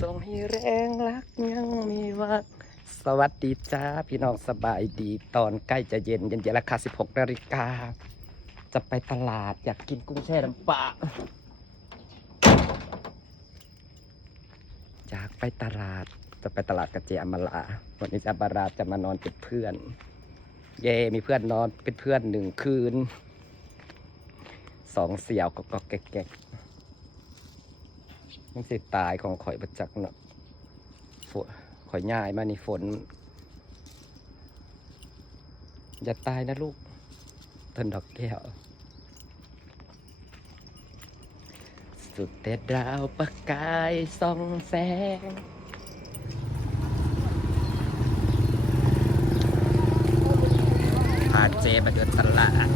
ส่งให้แรงรักยังมีวักสวัสดีจ้า พี่น้องสบายดีตอนใกล้จะเย็นเย็นเย็นราคา 16นาฬิกา จะไปตลาดอยากกินกุ้งแช่น้ำปลาอยากไปตลาดจะไปตลาดกับเจอมลา วันนี้เจอมลาจะมานอนเป็นเพื่อน เย่มีเพื่อนนอนเป็นเพื่อนหนึ่งคืนสองเสี่ยวก็ก็แก๊ก มันสิตายของข่อยประจักษ์เนาะฝนข่อยง่ายมานี่ฝน อย่าตายนะลูกต้นดอกแก้ว สุดเด็ดดาวประกายส่องแสงพาเจมาเดินตลาด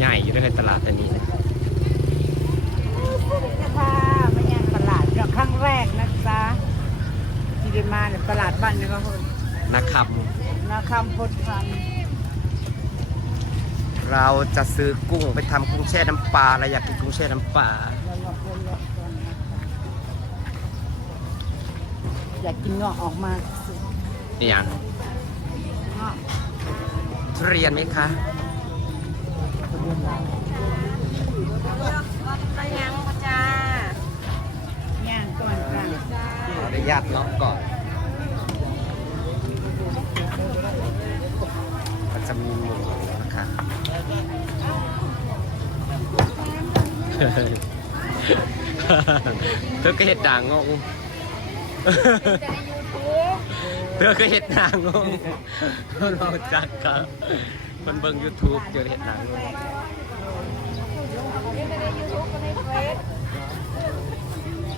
ใหญ่อยู่ด้วยตลาดตัวนี้นะค่ะมายังตลาดก็ครั้งแรกนะจ๊ะที่ได้มาเนี่ยตลาดบ้านนี่ก็คือนะครับ นาคำพุทธันเราจะซื้อกุ้งไปทำกุ้งแช่น้ำปลาเราอยากกินกุ้งแช่น้ำปลาแล้วก็คนละคนนะคะอยากกินเงาะออกมาสุนี่ยังเงาะทุเรียนไหมคะ ย่างก่อนค่ะขออนุญาตล็อกก่อนมันจะมีหมูนะคะเธอก็เห็ดด่างงงเธอก็เห็ดด่างงงเราจักกัน คนเบิ่ง YouTube เจอเห็ดด่างงง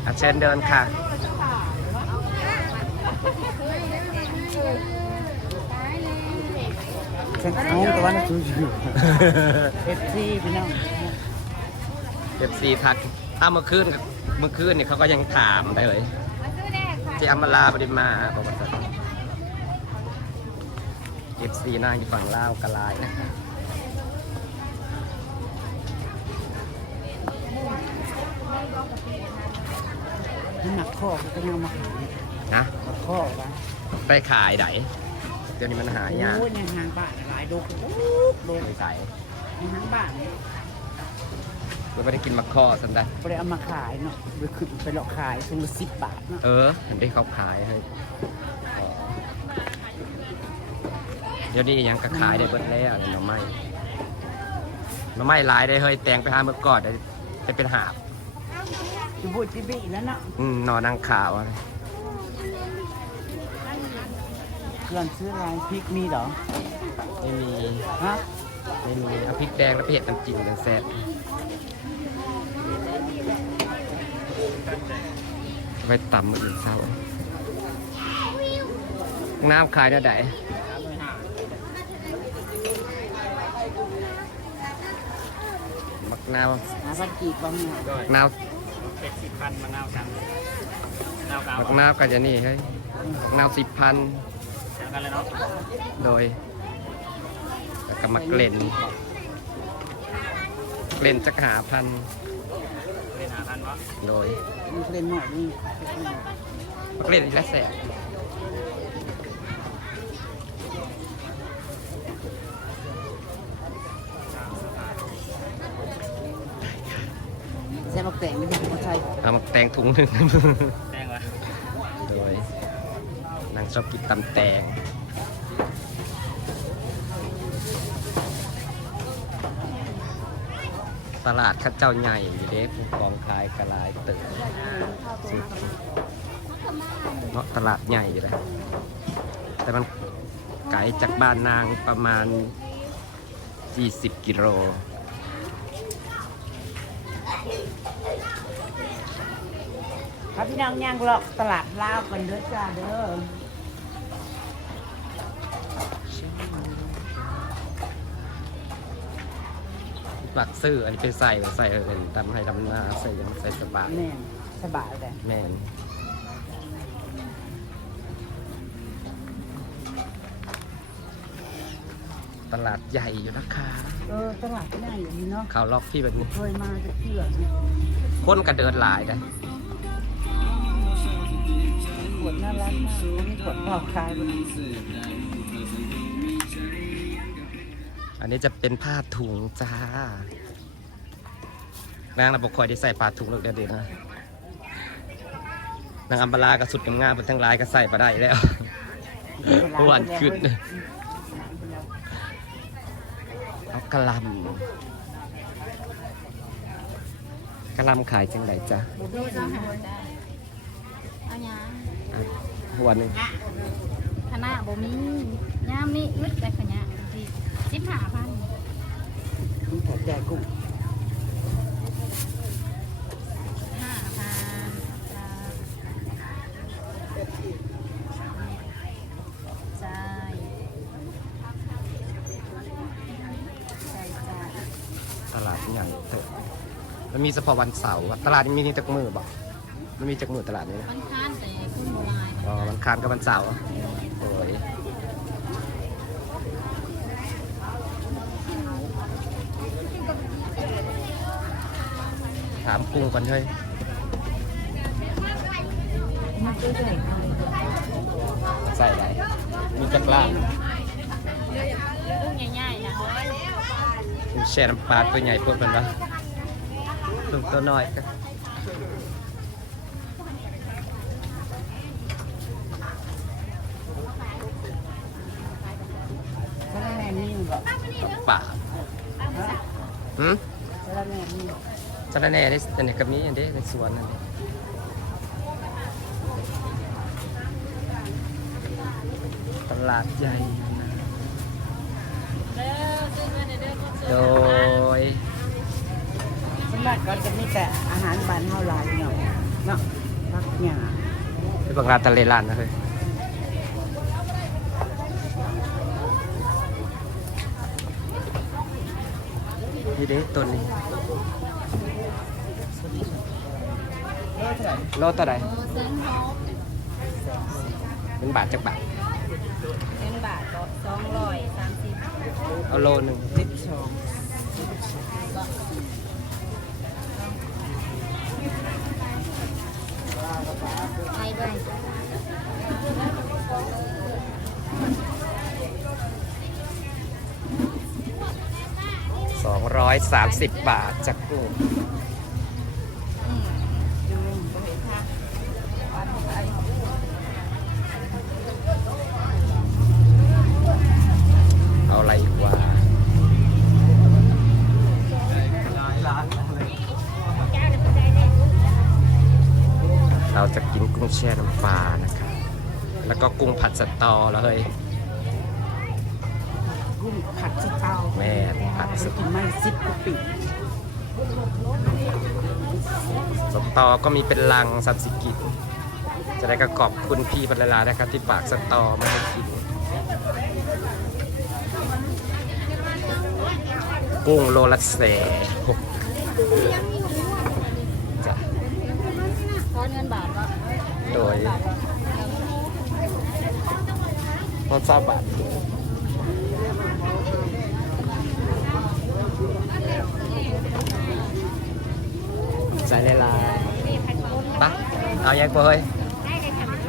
อะเชิญเดินค่ะ ฉันเอาแต่ว่าจูจูเอฟซีพี่น้องเอฟซีทักถ้าเมื่อคืนเมื่อคืนเนี่ยเขาก็ยังถามได้เลยที่อำมาลาบริมาบอกว่า เอฟซีนั่งอยู่ฝั่งลาวกะลายนะคะน้ำหนักข้อก็ยังมาขายนะข้อวะไปขายไหนเดี๋ยวนี้มันหายากโอ้ยในห้างบ้านหลายดูดูดูไปใส่ในห้างบ้านนี่เราไม่ได้กินมะข้อสันได้ไปเอามาขายเนาะไปขึ้นไปหลอกขายถุงละสิบบาทเนาะเออเห็นได้เขาขายให้ เดี๋ยวนี้ยังก็ขายได้เบิดแล้วหน่อไม้หน่อไม้หลายได้เฮ้ยแตงไปหาเมื่อก่อนได้ได้เป็นหาบจิบุจิบิแล้วเนาะอืมนอนนั่งขาวอะไรเครื่องซื้ออะไรพริกมีเหรอไม่มีฮะไม่มีเอาพริกแดงแล้วไปเห็ดน้ำจิ้มกันแซ่บไปตำมืออื่นเศร้าน้ำขายเท่าไหร่มัก นาวหาพันกีบบะหมี่มักนาวเป็ดสิบพันมะนาวกันมะนาวกาวมักนาวกันจะนี่เฮ้ยมักนาวสิบพันแล้วกันเลยเนาะโดยแล้วก็มักเล่นเล่นจักหาพันเล่นหาพันวะโดยมีเล่นหน่อยนี่ มักเล่นและแสบแซ่บบักแต่งไม่ได้ผมใช่ เอามาแตงถุงหนึ่งแดงวะโดยนางชอบกินตำแตงตลาดข้าเจ้าใหญ่อยู่เด้ผู้กองขายกระลายเติมเนาะตลาดใหญ่อยู่เลยแต่มันไกลจากบ้านนางประมาณ 40 กิโล ครับพี่น้องย่างหลอกตลาดลาวกันเด้อจ้าเด้อหลักซื้ออันนี้เป็นใส่ใส่เป็นดำให้ดำหน้าใส่ยังใส่สบายแม่นสบายเลยแม่นตลาดใหญ่อยู่นะคะเออตลาดใหญ่อย่างนี้เนาะเขาล็อกที่แบบนี้เคยมาจะเชื่อคนก็เดินหลายนะ ขวดน่ารักมากอันนี้ขวดเปล่าคลายอันนี้จะเป็นผ้าถุงจ้านางระบบคอยที่ใส่ผ้าถุงเลือกเด็ดนะนางอัมบาลากับสุดงามเป็นทั้งลายก็ใส่มาได้แล้วหวานขึ้นเอากระลำกระลำขายจังไดจ๊ะเอาหยังอะหั วหนึ่งคณะบ่มียามนี้อึดแต่ขะยะสิสิบห้าพันมีแต่แจกกุ้งห้าพันจ้าใช่ใช่จ้าตลาดใหญ่เตอะมันมีเฉพาะวันเสาร์อะตลาดนี้มีนี่จักมือบ่มันมีจักมือตลาดนี้นะมันค้าน อ๋อวันคานกับวันเสาร์อะโอ้ยถามกุ้งก่อนเฮ้ยมันก็ใหญ่ใส่ได้มีจักรล่างลูกใหญ่ๆนะมีแช่น้ำปลาตัวใหญ่พวกมันวะตัวตัวน้อยก็ก็ได้แม่นิ่งบอก ป่าหืมก็ได้แม่นิ่งสารแหน่ในอันนี้ก็มีอันนี้ในสวนนั่นเองตลาดใหญ่นะเด้อซื้อมาเด้อเด้อโดยส่วนมากก็จะมีแต่อาหารบ้านเฮาหลายเนาะเนาะพักหญ้าที่บางร้านทะเลร้านนะเฮ้ย นี่เด้ต้นนี้โลเท่าไหร่โอ้เปเป็นบาทจากบาทเป็นบาทก็สองร้อยสามสิบเอาโลหนึ่งสิบสองไทยด้วย สองร้อยสามสิบบาทจากกุ้งอืมดูบ่เห็นค่ะวันไทยเอาอะไรอีกว่าเราจะกินกุ้งแช่น้ำปลานะครับ แล้วก็กุ้งผัดสตอแล้วเฮ้ยุ้งผัดสเตาแม่ผัดสกินไม่สิบกว่าปีสตอก็มีเป็นลังสับสิกิจะได้ก็ขอบคุณพี่บรรลานะครับ ที่ฝากสตอมาให้กินกุ้งโลละแสจ้ะทอนเงินบาทโดยรถซาบาท ใส่เลยลายปะเอายังปะเฮ้ย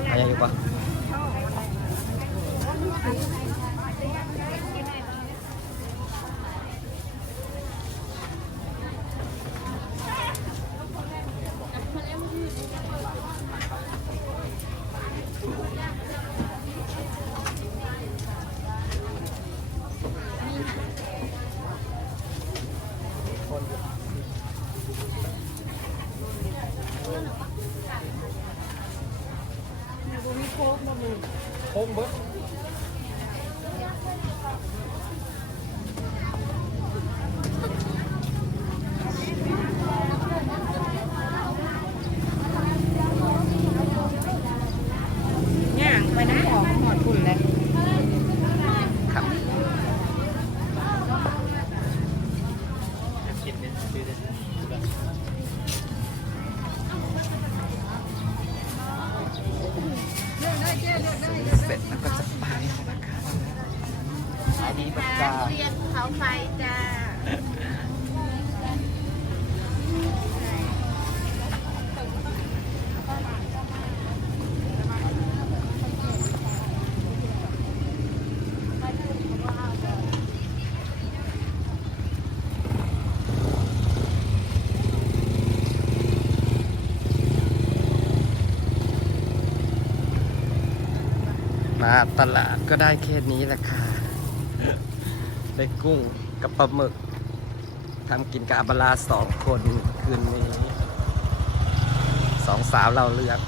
เอายังอยู่ปะเสร็จแล้วก็ จะไปนะครับขายดีประจทุเรียนภูเขาไฟจ้ามาตลาดก็ได้แค่นี้แหละค่ะ ได้กุ้งกับปลาหมึกทำกินกับอาบาลาสองคนคืนนี้สองสาวเราเลือก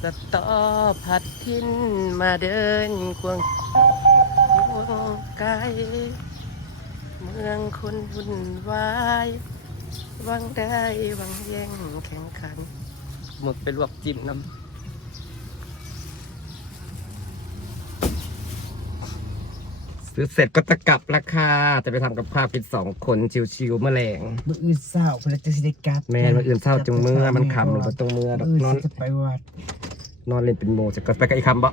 สตอผัดทิ้นมาเดินควงควงไกลเมืองคนวุ่นวายวังได้วังแย่งแข่งขัน หมดไปลวกจิ้มน้ำ ซื้อเสร็จก็จะกลับราคาจะไปทำกับข้าวกินสองคนชิวๆแมลงมื้ออื่นเศร้าเพิ่นจะสิได้กลับแม่มาอื่นเศร้าจังเมื่อมันคำหรือว่าตรงเมื่อดอกมื้อนอน สิจะไปวัดนอนเล่นเป็นโมจะก็ไปกับอีกคำบ่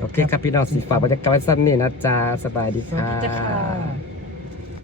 โอเคครับพี่น้องสีฟ้ากบรรยากาศไว้สั้นนี่นะจ๊ะสบายดีสวัสค่ะดีจ้าค่ะ